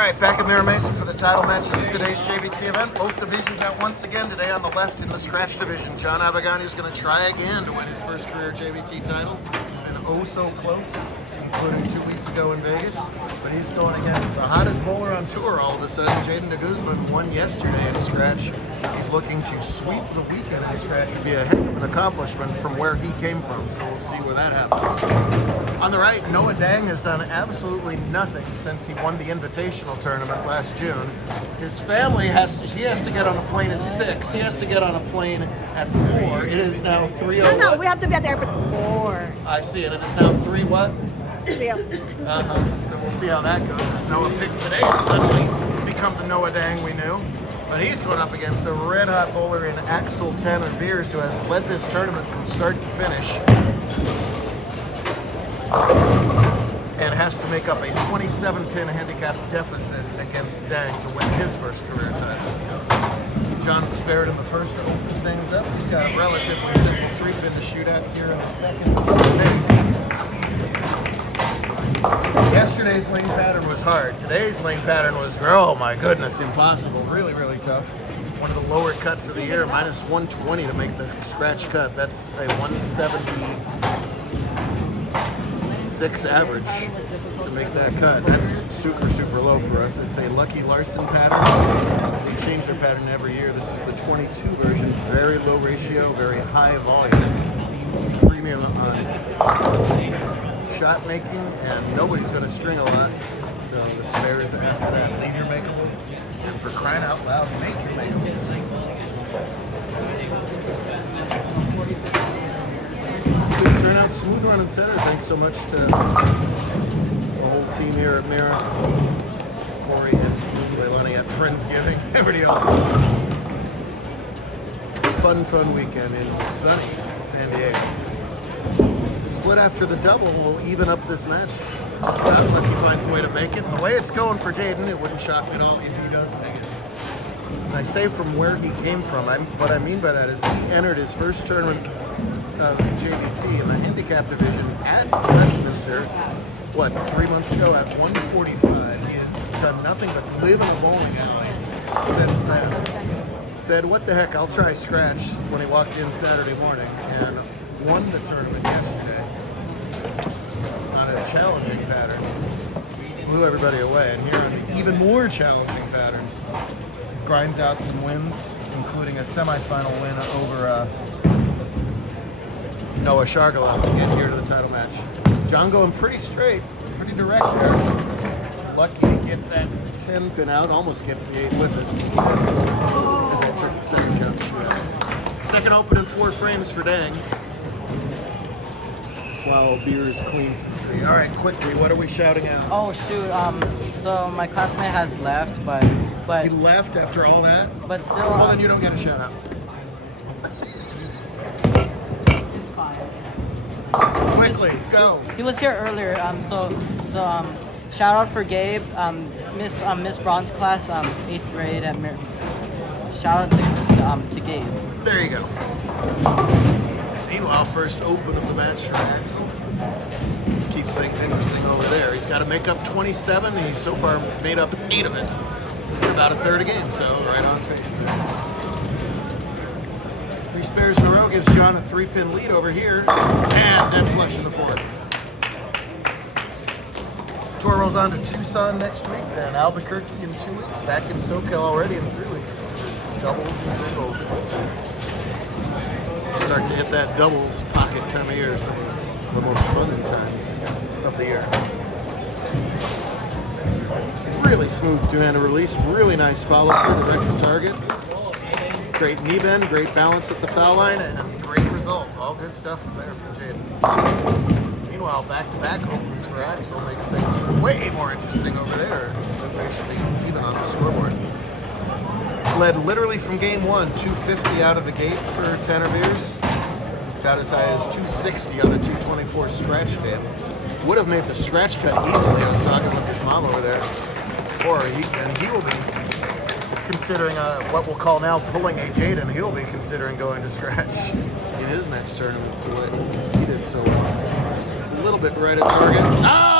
right, back at Mira Mesa for the title matches of today's JBT event. Both divisions out once again today. On the left in the scratch division, John Avagani is going to try again to win his first career JBT title. He's been oh so close, including 2 weeks ago in Vegas. But he's going against the hottest bowler on tour all of a sudden. Jaden de Guzman won yesterday in scratch. He's looking to sweep the weekend in scratch. Would be a heck of an accomplishment from where he came from. So we'll see where that happens. On the right, Noah Dang has done absolutely nothing since he won the Invitational tournament last June. His family has to get on a plane at 6. He has to get on a plane at 4. It is now 3:00. No, we have to be at the airport at 4. I see it. It is now 3 what? 3:00. So we'll see how that goes. As Noah picked today to suddenly become the Noah Dang we knew. But he's going up against a red-hot bowler in Axel Tanner Beers, who has led this tournament from start to finish. And has to make up a 27-pin handicap deficit against Dang to win his first career title. John spared in the first to open things up. He's got a relatively simple 3-pin to shoot at here in the second. Yesterday's lane pattern was hard. Today's lane pattern was, oh my goodness, impossible. Really, really tough. One of the lower cuts of the year, minus 120 to make the scratch cut. That's a 176 average to make that cut. That's super, super low for us. It's a Lucky Larson pattern. We change their pattern every year. This is the 22 version. Very low ratio, very high volume. Premium shot making, and nobody's going to string a lot. So the spares after that, leave your makeables, and for crying out loud, make your makeables. Good turnout, smooth run and center. Thanks so much to the whole team here at Mira, Corey and Leilani at Friendsgiving, everybody else. Fun weekend in sunny San Diego. Split after the double will even up this match. Just not unless he finds a way to make it. And the way it's going for Jaden, it wouldn't shock me at all if he does make it. And I say from where he came from, what I mean by that is he entered his first tournament of JBT in the handicap division at Westminster, 3 months ago at 145. He has done nothing but live in a bowling alley since then. Said, what the heck, I'll try scratch when he walked in Saturday morning, and won the tournament yesterday on a challenging pattern. Blew everybody away, and here on an even more challenging pattern, grinds out some wins, including a semifinal win over Noah Shargalov to get here to the title match. John going pretty straight, pretty direct there. Lucky to get that 10 pin out, almost gets the 8 with it instead. As that tricky second count to shoot out. Second open in 4 frames for Dang. While Beers cleans for 3. All right, quickly, what are we shouting out? Oh shoot! So my classmate has left, but He left after all that? but still. Well, then you don't get a shout out. It's fine. Quickly, go. He was here earlier. Shout out for Gabe, Miss Braun's class, 8th grade at Mir. Shout out to Gabe. There you go. Meanwhile, first open of the match for Axel. Keeps things interesting over there. He's got to make up 27. He's so far made up 8 of it. About a third a game, so right on pace there. 3 spares in a row gives John a 3-pin lead over here. And then flush in the 4th. Tour rolls on to Tucson next week, then Albuquerque in 2 weeks. Back in SoCal already in 3 weeks. Doubles and singles. Start to hit that doubles pocket time of year, some of the most fun times of the year. Really smooth two-handed release, really nice follow through direct to target. Great knee bend, great balance at the foul line, and great result. All good stuff there for Jaden. Meanwhile, back-to-back opens for Axel makes things way more interesting over there. They're actually even on the scoreboard. Led literally from game 1, 250 out of the gate for Tanner Beers. Got as high as 260 on the 224 scratch game. Would have made the scratch cut easily. I was talking with his mom over there. And he will be considering what we'll call now pulling a Jaden. He'll be considering going to scratch in his next tournament. Boy, he did so well. A little bit right at target. Oh!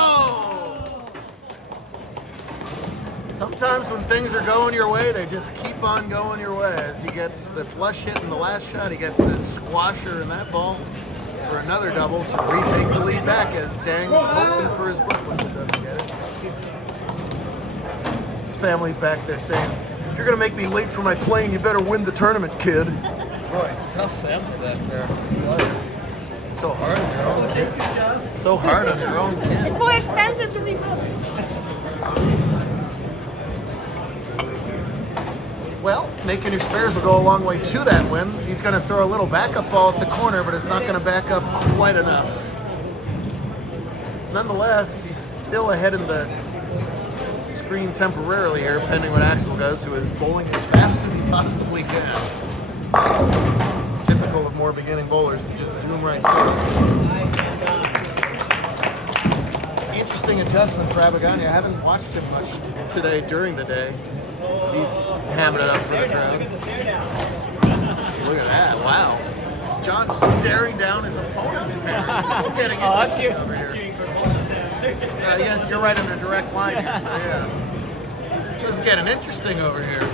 Sometimes when things are going your way, they just keep on going your way. As he gets the flush hit in the last shot, he gets the squasher in that ball for another double to retake the lead back as Dang's hoping for his Brooklyn but doesn't get it. His family's back there saying, if you're going to make me late for my plane, you better win the tournament, kid. Boy, tough family back there. So hard on your own kid. So hard on your own kid. It's more expensive to rebook. Well, making your spares will go a long way to that win. He's going to throw a little backup ball at the corner, but it's not going to back up quite enough. Nonetheless, he's still ahead in the screen temporarily here, pending what Axel does, who is bowling as fast as he possibly can. Typical of more beginning bowlers to just zoom right through it. Interesting adjustment for Abagani. I haven't watched him much today during the day. He's hamming it up for the crowd. Look at that, wow. John staring down his opponent's parents. This is getting interesting over here. Yes, you're right under direct line here, so yeah. This is getting interesting over here.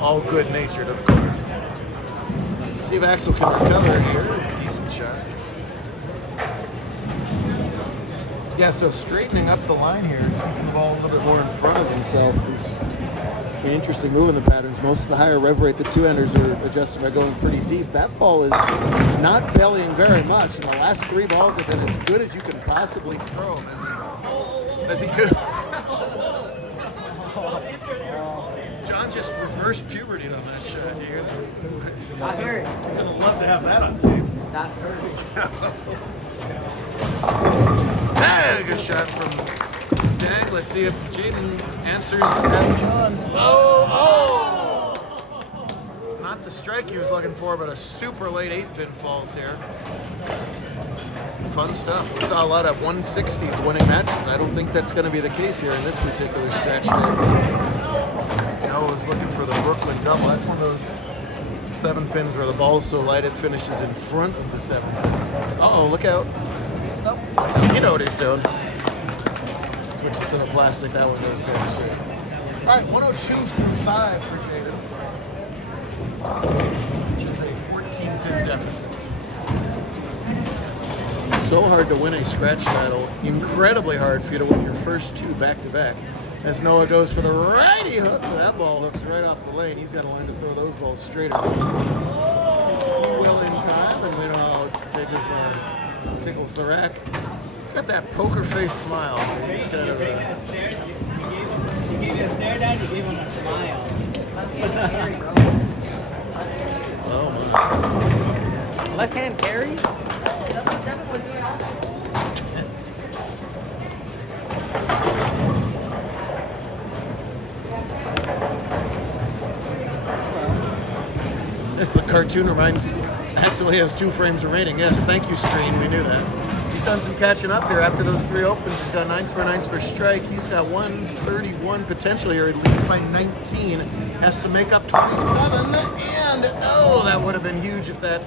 All good-natured, of course. Let's see if Axel can recover here. Decent shot. Yeah, so straightening up the line here, keeping the ball a little bit more in front of himself is an interesting move in the patterns. Most of the higher rev rate, the two-handers are adjusted by going pretty deep. That ball is not bellying very much, and the last three balls have been as good as you can possibly throw them as he could. John just reversed puberty on that shot. You hear that? Not hurt. He's gonna love to have that on tape. Not hurt. A good shot from Dang. Let's see if Jaden answers at John's. Oh! Not the strike he was looking for, but a super late 8-pin falls here. Fun stuff. We saw a lot of 160s winning matches. I don't think that's going to be the case here in this particular scratch day. Noah's looking for the Brooklyn double. That's one of those 7 pins where the ball's so light it finishes in front of the 7 pin. Uh-oh, look out. Nope. You know what he's doing. Switches to the plastic. That one goes dead straight. All right, 102.5 for Jaden, which is a 14-pin deficit. So hard to win a scratch battle. Incredibly hard for you to win your first 2 back-to-back. As Noah goes for the righty hook, that ball hooks right off the lane. He's got to learn to throw those balls straighter. He will in time, and we know how big this one tickles the rack. He's got that poker face smile. He's kind of You gave you a stare down, you gave him a smile. oh my. Left hand carry? If the cartoon actually has 2 frames remaining. Yes, thank you, screen. We knew that. He's done some catching up here after those 3 opens. He's got 9 spare strike. He's got 131 potentially here. He leads by 19. Has to make up 27. And, oh, that would have been huge if that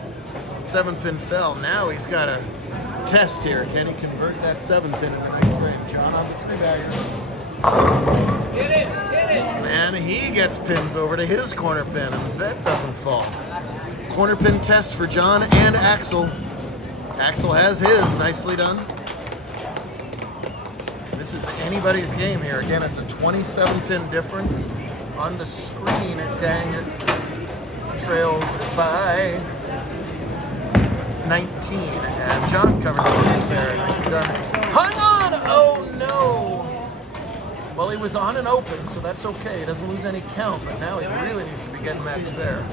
7-pin fell. Now he's got a test here. Can he convert that 7-pin into 9th frame? John on the 3-bagger. Get it! And he gets pins over to his corner pin, and that doesn't fall. Corner pin test for John and Axel. Axel has his, nicely done. This is anybody's game here. Again, it's a 27-pin difference on the screen. Dang trails by 19, and John covers the spare. Nicely done. Hung on! Oh no! Well, he was on and open, so that's okay. He doesn't lose any count, but now he really needs to be getting that spare.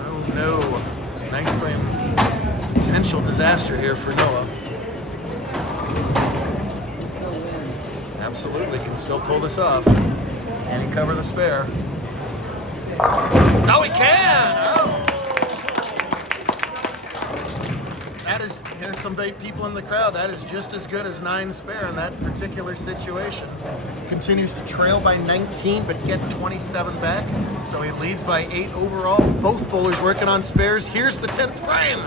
Oh no. 9th frame potential disaster here for Noah. Absolutely, can still pull this off. Can he cover the spare? Oh, he can! Oh! That is, here's some people in the crowd, that is just as good as 9 spare in that particular situation. Continues to trail by 19, but get 27 back. So he leads by 8 overall. Both bowlers working on spares. Here's the 10th frame.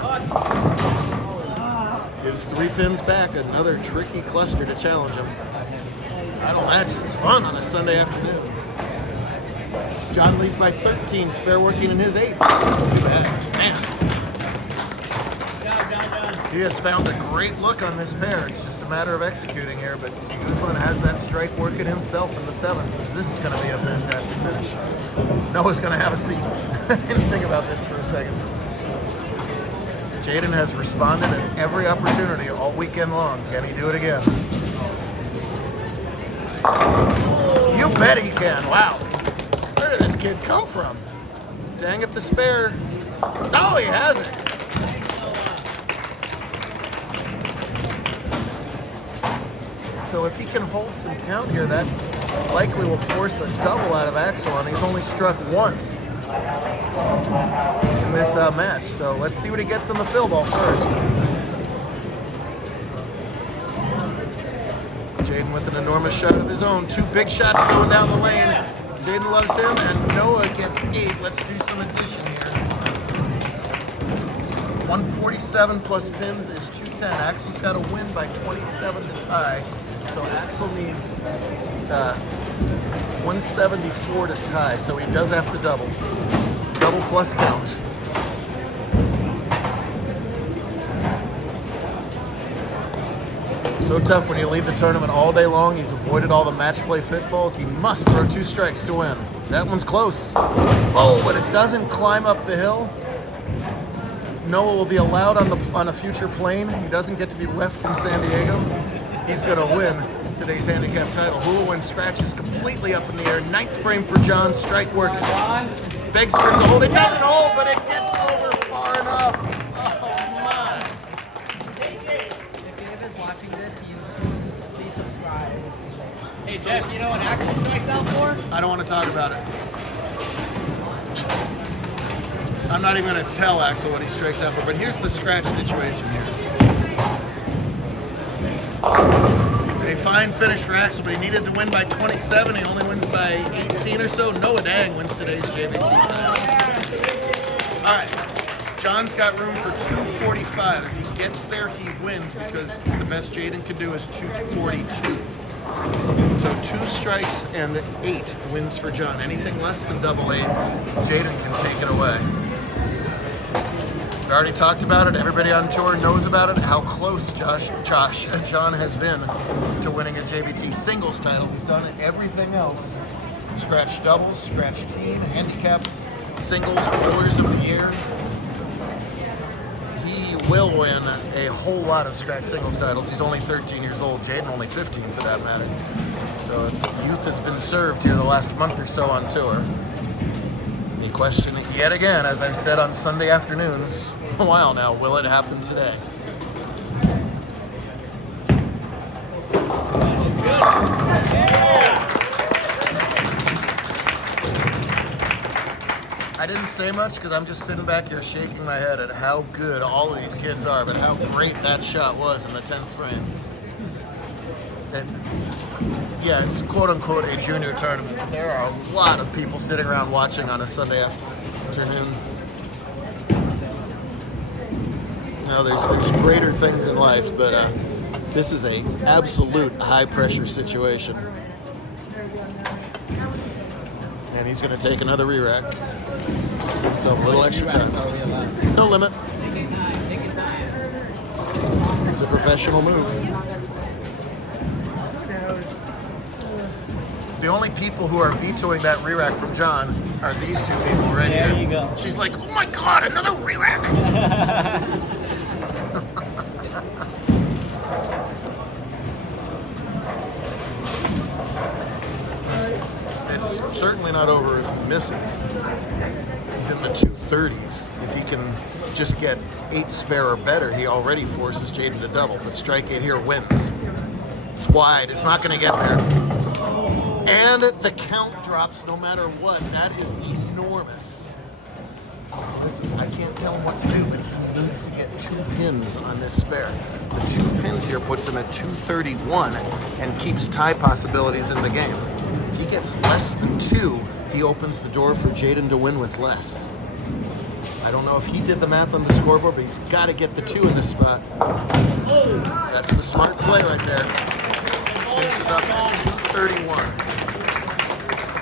Gives 3 pins back, another tricky cluster to challenge him. Title match is fun on a Sunday afternoon. John leads by 13, spare working in his 8th. Man. He has found a great look on this pair. It's just a matter of executing here, but Guzman has that strike working himself in the 7th. This is going to be a fantastic finish. Noah's going to have a seat. Think about this for a second. Jaden has responded at every opportunity all weekend long. Can he do it again? You bet he can. Wow. Where did this kid come from? Dang it, the spare. Oh, he has it. So if he can hold some count here, that likely will force a double out of Axel, and he's only struck once in this match. So let's see what he gets on the fill ball first. Jaden with an enormous shot of his own. 2 big shots going down the lane. Jaden loves him, and Noah gets 8. Let's do some addition here. 147 plus pins is 210. Axel's got to win by 27 to tie. So Axel needs 174 to tie, so he does have to double. Double plus count. So tough when you lead the tournament all day long. He's avoided all the match play pitfalls. He must throw 2 strikes to win. That one's close. Oh, but it doesn't climb up the hill. Noah will be allowed on a future plane. He doesn't get to be left in San Diego. He's going to win today's handicap title. Hula win scratches completely up in the air. 9th frame for John. Strike working. Begs for it to hold. It doesn't hold, but it gets over far enough. Oh, my. If Gabe is watching this, please subscribe. Hey, Jeff, you know what Axel strikes out for? I don't want to talk about it. I'm not even going to tell Axel what he strikes out for, but here's the scratch situation here. A fine finish for Axel, but he needed to win by 27. He only wins by 18 or so. Noah Dang wins today's JBT title. All right, John's got room for 245. If he gets there, he wins because the best Jaden can do is 242. So 2 strikes and 8 wins for John. Anything less than double 8, Jaden can take it away. We already talked about it. Everybody on tour knows about it. How close John has been to winning a JBT singles title. He's done everything else. Scratch doubles, scratch team, handicap, singles, bowlers of the year. He will win a whole lot of scratch singles titles. He's only 13 years old. Jaden only 15 for that matter. So youth has been served here the last month or so on tour. The question yet again, as I've said on Sunday afternoons, a while now, will it happen today? I didn't say much because I'm just sitting back here shaking my head at how good all of these kids are, but how great that shot was in the 10th frame. Yeah, it's quote-unquote a junior tournament. There are a lot of people sitting around watching on a Sunday afternoon. No, there's greater things in life, but this is a absolute high-pressure situation. And he's going to take another re-rack. So a little extra time. No limit. It's a professional move. The only people who are vetoing that re-rack from John are these 2 people right here. There you go. She's like, oh my God, another re-rack. It's certainly not over if he misses. He's in the 230s. If he can just get 8 spare or better, he already forces Jaden to double. But strike 8 here wins. It's wide. It's not going to get there. And the count drops no matter what. That is enormous. Listen, I can't tell him what to do, but he needs to get 2 pins on this spare. The 2 pins here puts him at 231 and keeps tie possibilities in the game. If he gets less than 2, he opens the door for Jaden to win with less. I don't know if he did the math on the scoreboard, but he's got to get the 2 in this spot. That's the smart play right there. Finishes up at 231,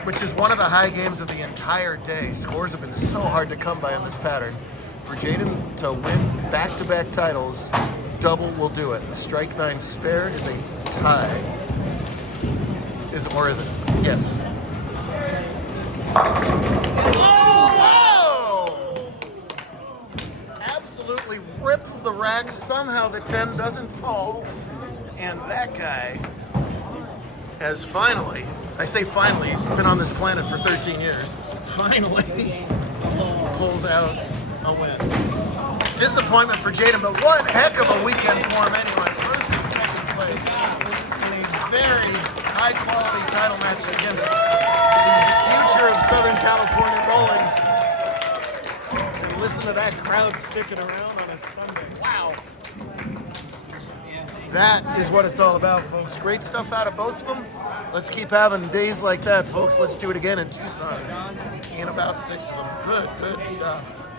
which is one of the high games of the entire day. Scores have been so hard to come by in this pattern. For Jaden to win back-to-back titles, double will do it. The strike 9 spare is a tie. Is it? Yes. Whoa! Absolutely rips the rack. Somehow the 10 doesn't fall. And that guy has finally, I say finally, he's been on this planet for 13 years, finally pulls out a win. Disappointment for Jaden, but one heck of a weekend for him anyway. First and second place in a very high-quality title match against the future of Southern California bowling. And listen to that crowd sticking around on a Sunday. Wow. That is what it's all about, folks. Great stuff out of both of them. Let's keep having days like that, folks. Let's do it again in Tucson in about 6 of them. Good stuff.